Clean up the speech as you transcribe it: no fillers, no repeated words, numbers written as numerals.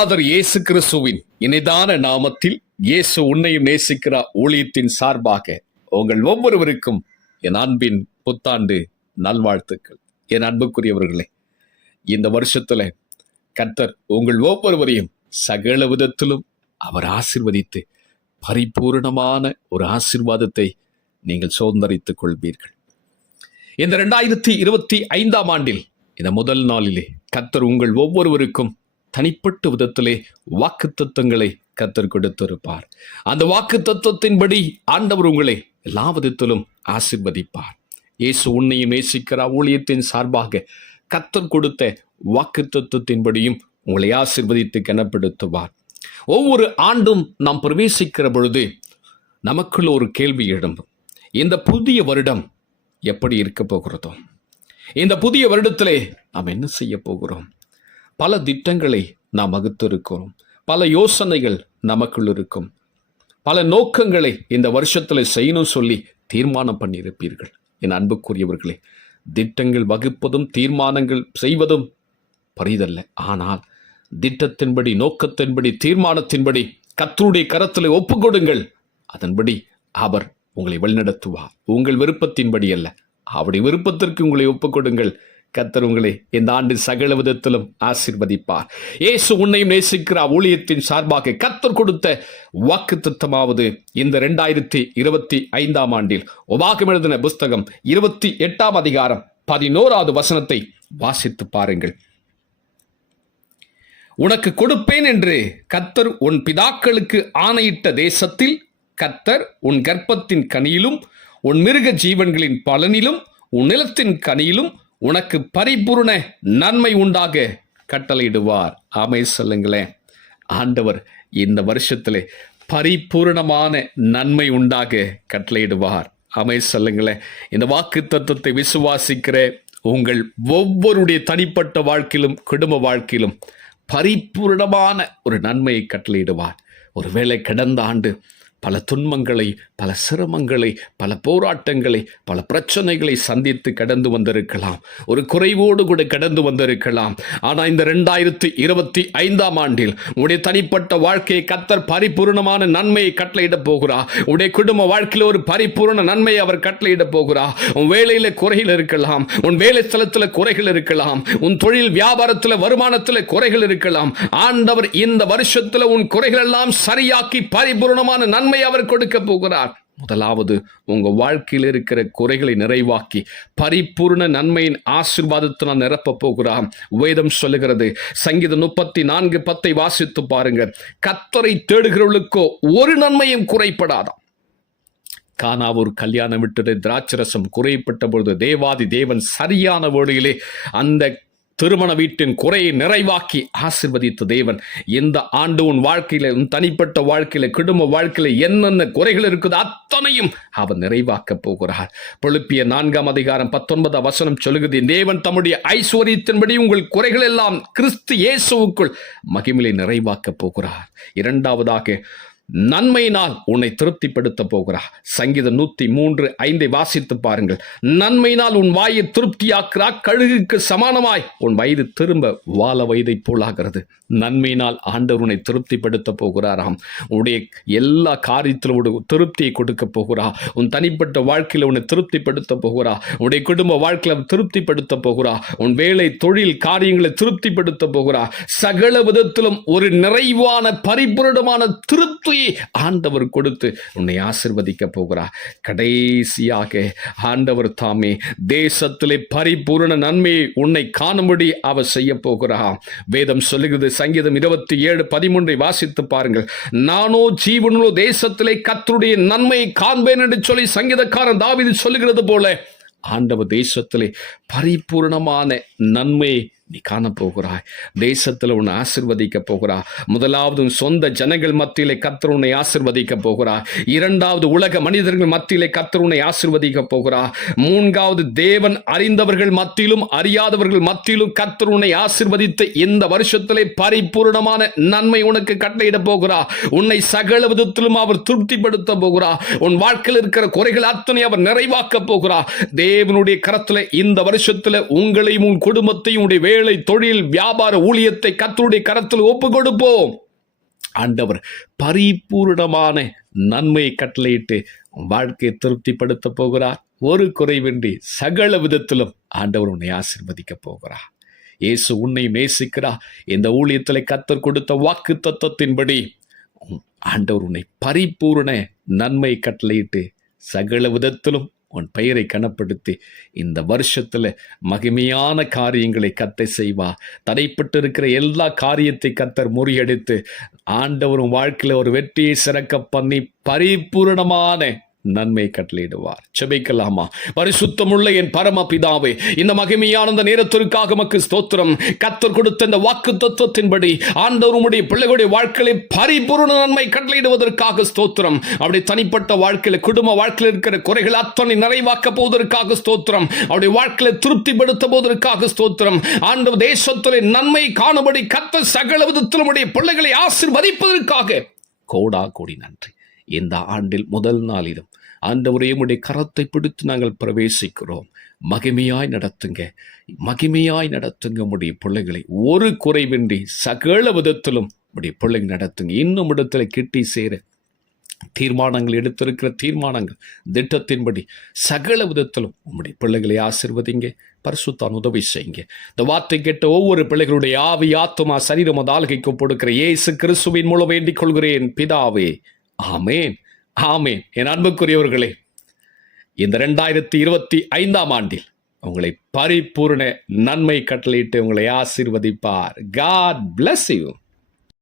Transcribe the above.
இயேசுநாதர் இயேசு கிறிஸ்துவின் இனிதான நாமத்தில் இயேசு உன்னையும் நேசிக்கிற ஊழியத்தின் சார்பாக உங்கள் ஒவ்வொருவருக்கும் என் அன்பின் புத்தாண்டு நல்வாழ்த்துக்கள். என் அன்புக்குரியவர்களே, இந்த வருஷத்துல கர்த்தர் உங்கள் ஒவ்வொருவரையும் சகல விதத்திலும் அவர் ஆசீர்வதித்து பரிபூர்ணமான ஒரு ஆசீர்வாதத்தை நீங்கள் சுதந்தரித்துக் கொள்வீர்கள். இந்த 2025 ஆண்டில் இந்த முதல் நாளிலே கர்த்தர் உங்கள் ஒவ்வொருவருக்கும் தனிப்பட்ட விதத்திலே வாக்குத்தத்தங்களை கர்த்தர் கொடுத்திருப்பார். அந்த வாக்குத்தத்தத்தின்படி ஆண்டவர் உங்களை எல்லா விதத்திலும் ஆசீர்வதிப்பார். இயேசு உன்னையும் நேசிக்கிற ஊழியத்தின் சார்பாக கர்த்தர் கொடுத்த வாக்குத்தத்தத்தின்படியும் உங்களை ஆசீர்வதித்து கனப்படுத்துவார். ஒவ்வொரு ஆண்டும் நாம் பிரவேசிக்கிற பொழுது நமக்குள்ள ஒரு கேள்வி எழும்பும். இந்த புதிய வருடம் எப்படி இருக்க போகிறதோ, இந்த புதிய வருடத்திலே நாம் என்ன செய்ய போகிறோம்? பல திட்டங்களை நாம் வகுத்திருக்கிறோம். பல யோசனைகள் நமக்குள் இருக்கும். பல நோக்கங்களை இந்த வருஷத்தில் செய்யணும் சொல்லி தீர்மானம் பண்ணியிருப்பீர்கள். என் அன்புக்குரியவர்களே, திட்டங்கள் வகுப்பதும் தீர்மானங்கள் செய்வதும் பரிதல்ல. ஆனால் திட்டத்தின்படி, நோக்கத்தின்படி, தீர்மானத்தின்படி கர்த்தருடைய கரத்தில் ஒப்புக்கொடுங்கள். அதன்படி அவர் உங்களை வழிநடத்துவார். உங்கள் விருப்பத்தின்படி அல்ல, அவருடைய விருப்பத்திற்கு உங்களை ஒப்புக்கொடுங்கள். கர்த்தர் உங்களை இந்த ஆண்டு சகல விதத்திலும் ஆசீர்வதிப்பார். இயேசு உன்னையும் நேசிக்கிற ஊழியத்தின் சார்பாக கர்த்தர் கொடுத்த வாக்குத்தத்தமாவது இந்த 2025 ஆண்டில் உபாகமம் எழுதின புஸ்தகம் 28 அதிகாரம் 11 வசனத்தை வாசித்து பாருங்கள். உனக்கு கொடுப்பேன் என்று கர்த்தர் உன் பிதாக்களுக்கு ஆணையிட்ட தேசத்தில் கர்த்தர் உன் கர்ப்பத்தின் கனியிலும் உன் மிருக ஜீவன்களின் பலனிலும் உன் நிலத்தின் கனியிலும் உனக்கு பரிபூர்ண நன்மை உண்டாக கட்டளையிடுவார். ஆமை சொல்லுங்களேன். ஆண்டவர் இந்த வருஷத்திலே பரிபூர்ணமான நன்மை உண்டாக கட்டளையிடுவார். ஆமை சொல்லுங்களேன். இந்த வாக்கு தத்துவத்தை விசுவாசிக்கிற உங்கள் ஒவ்வொருடைய தனிப்பட்ட வாழ்க்கையிலும் குடும்ப வாழ்க்கையிலும் பரிபூர்ணமான ஒரு நன்மையை கட்டளையிடுவார். ஒருவேளை கடந்த ஆண்டு பல துன்பங்களை, பல சிரமங்களை, பல போராட்டங்களை, பல பிரச்சனைகளை சந்தித்து கடந்து வந்திருக்கலாம். ஒரு குறைவோடு கூட கடந்து வந்திருக்கலாம். ஆனால் இந்த 2025 ஆண்டில் உடைய தனிப்பட்ட வாழ்க்கையை கர்த்தர் பரிபூர்ணமான நன்மையை கட்டளையிட போகிறார். உடைய குடும்ப வாழ்க்கையில் ஒரு பரிபூர்ண நன்மையை அவர் கட்டளையிட போகிறார். உன் வேலையில் குறைகள் இருக்கலாம், உன் வேலை ஸ்தலத்தில் குறைகள் இருக்கலாம், உன் தொழில் வியாபாரத்தில் வருமானத்தில் குறைகள் இருக்கலாம். ஆண்டவர் இந்த வருஷத்தில் உன் குறைகள் எல்லாம் சரியாக்கி பரிபூர்ணமான நன்மை அவர் கொடுக்க போகிறார். முதலாவது, உங்க வாழ்க்கையில் இருக்கிற குறைகளை நிறைவாக்கி பரிபூர்ண நன்மையின் ஆசீர்வாதத்தினால் நிரப்ப போகிறார். வேதம் சொல்லுகிறது, சங்கீதம் 34:10 வாசித்து பாருங்க. கர்த்தரை தேடுகிறவர்களுக்கோ ஒரு நன்மையும் குறைப்படாதாம். கானா ஒரு கல்யாணம் விட்டு திராட்சரசம் குறைப்பட்ட பொழுது தேவாதி தேவன் சரியான வேளையிலே அந்த திருமண வீட்டின் குறையை நிறைவாக்கி ஆசீர்வதித்த தேவன் இந்த ஆண்டு உன் வாழ்க்கையில, உன் தனிப்பட்ட வாழ்க்கையில, குடும்ப வாழ்க்கையில என்னென்ன குறைகள் இருக்குது அத்தனையும் அவர் நிறைவாக்க போகிறார். பிலிப்பியர் 4 அதிகாரம் 19 வசனம் சொல்லுகிறது, தேவன் தம்முடைய ஐஸ்வரியத்தின்படி உங்கள் குறைகள் எல்லாம் கிறிஸ்து இயேசுவுக்குள் மகிமையை நிறைவாக்க போகிறார். இரண்டாவதாக, நன்மையினால் உன்னை திருப்திப்படுத்த போகிறார். சங்கீதம் 103:5 வாசித்து பாருங்கள். நன்மையினால் உன் வாயை திருப்தியாக்குறார், கழுகுக்கு சமானமாய் உன் வயது திரும்ப வாழ வயதை போலாகிறது. நன்மையினால் ஆண்டவர் உன்னை திருப்திப்படுத்த போகிறாராம். உன்னுடைய எல்லா காரியத்திலும் ஒரு திருப்தியை கொடுக்க போகிறார். உன் தனிப்பட்ட வாழ்க்கையில் உன்னை திருப்திப்படுத்த போகிறார். உன்னுடைய குடும்ப வாழ்க்கையில் திருப்திப்படுத்த போகிறார். உன் வேலை தொழில் காரியங்களை திருப்திப்படுத்த போகிறார். சகல விதத்திலும் ஒரு நிறைவான பரிபூரணமான திருப்தி ஆண்டவர் கொடுத்து உன்னை ஆசீர்வதிக்க போகிறார். கடைசியாக ஆண்டவர் தாமே தேசத்திலே பரிபூரண நன்மையை உன்னை காணும்படி அவர் செய்ய போகிறார். வேதம் சொல்லுகிறது, சங்கீதம் 27:13 வாசித்து பாருங்கள். நானோ ஜீவனுள்ள தேசத்திலே கர்த்தருடைய நன்மையை காண்பேன் என்று சொல்லி சங்கீதக்காரன் தாவீது சொல்லுகிறது போல ஆண்டவர் தேசத்திலே பரிபூர்ணமான நன்மையை நீ காணப்போகிறாய். தேசத்தில் உன்னை ஆசீர்வதிக்க போகிறார். முதலாவது சொந்த ஜனங்கள் மத்தியிலே கர்த்தர் உன்னை ஆசீர்வதிக்க போகிறார். இரண்டாவது, உலக மனிதர்கள் மத்தியிலே கர்த்தர் உன்னை ஆசீர்வதிக்க போகிறார். மூன்றாவது, தேவன் அறிந்தவர்கள் மத்தியிலும் அறியாதவர்கள் மத்தியிலும் கர்த்தர் உன்னை ஆசீர்வதித்து இந்த வருஷத்திலே பரிபூர்ணமான நன்மை உனக்கு கட்டளையிட போகிறார். உன்னை சகல விதத்திலும் அவர் திருப்திப்படுத்த போகிறார். உன் வாழ்க்கையில் இருக்கிற குறைகள் அத்தனை அவர் நிறைவாக்க போகிறார். தேவனுடைய கரத்தில் இந்த வருஷத்தில் உங்களையும் உன் குடும்பத்தையும் உடைய வேலை, தொழில், வியாபார, ஊழியத்தை கர்த்தருடைய கரத்தில் ஒப்பு கொடுப்போம். ஆண்டவர் பரிபூரணமான நன்மையை கட்டளையிட்டு வாழ்க்கையை திருப்திப்படுத்த போகிறார். ஒரு குறைவின்றி சகல விதத்திலும் ஆண்டவர் உன்னை ஆசீர்வதிக்க போகிறார். இயேசு உன்னை நேசிக்கிறார். இந்த ஊழியத்தில் கர்த்தர் கொடுத்த வாக்கு தத்தத்தின்படி ஆண்டவர் உன்னை பரிபூரண நன்மை கட்டளையிட்டு சகல விதத்திலும் உன் பெயரை கனப்படுத்தி இந்த வருஷத்துல மகிமையான காரியங்களை கர்த்தர் செய்வார். தடைப்பட்டு இருக்கிற எல்லா காரியத்தை கர்த்தர் முறியடித்து ஆண்டவரும் வாழ்க்கையில ஒரு வெற்றியை சிறக்க பண்ணி பரிபூரணமான நன்மை கட்டளையிடுவார். செபிக்கலாமா? பரிசுத்தமுள்ள என் பரம பிதாவே, இந்த மகிமையான இந்த நேரத்திற்காக உமக்கு ஸ்தோத்திரம். கர்த்தர் கொடுத்த இந்த வாக்கு தத்துவத்தின்படி ஆண்டவர் உம்முடைய பிள்ளைகளுடைய வாழ்க்கையில பரிபூரண நன்மை கட்டளையிடுவதற்காக ஸ்தோத்திரம். அவருடைய தனிப்பட்ட வாழ்க்கையில, குடும்ப வாழ்க்கையில் இருக்கிற குறைகள் அத்தனை நிறைவாக்க போவதற்காக ஸ்தோத்திரம். அவருடைய வாழ்க்கையில திருப்திப்படுத்த போவதற்காக ஸ்தோத்திரம். ஆண்டவர் தேசத்திலே நன்மை காணும்படி கர்த்தர் சகல விதத்திலும் உடைய பிள்ளைகளை ஆசீர்வதிப்பதற்காக கோடா கோடி நன்றி. இந்த ஆண்டில் முதல் நாளிலும் ஆண்டவரே உம்முடைய கரத்தை பிடித்து நாங்கள் பிரவேசிக்கிறோம். மகிமையாய் நடத்துங்க, மகிமையாய் நடத்துங்க உம்முடைய பிள்ளைகளை. ஒரு குறைவின்றி சகல விதத்திலும் உம்முடைய பிள்ளைகள் நடத்துங்க. இன்னும் இடத்துல கிட்டி சேர தீர்மானங்கள் எடுத்திருக்கிற தீர்மானங்கள் திட்டத்தின்படி சகல விதத்திலும் உம்முடைய பிள்ளைகளை ஆசீர்வதிங்க. பரிசுத்தான் உதவி செய்யுங்க. இந்த வார்த்தை கேட்ட ஒவ்வொரு பிள்ளைகளுடைய ஆவி, ஆத்துமா, சரீரம் ஆளுகைக்கு கொடுக்கிற இயேசு கிறிஸ்துவின் மூலம் வேண்டிக் கொள்கிறேன் பிதாவே. ஆமேன், ஆமேன். என் அன்புக்குரியவர்களே, இந்த 2025 ஆண்டில் உங்களை பரிபூர்ண நன்மை கட்டளையிட்டு உங்களை ஆசீர்வதிப்பார். God bless you.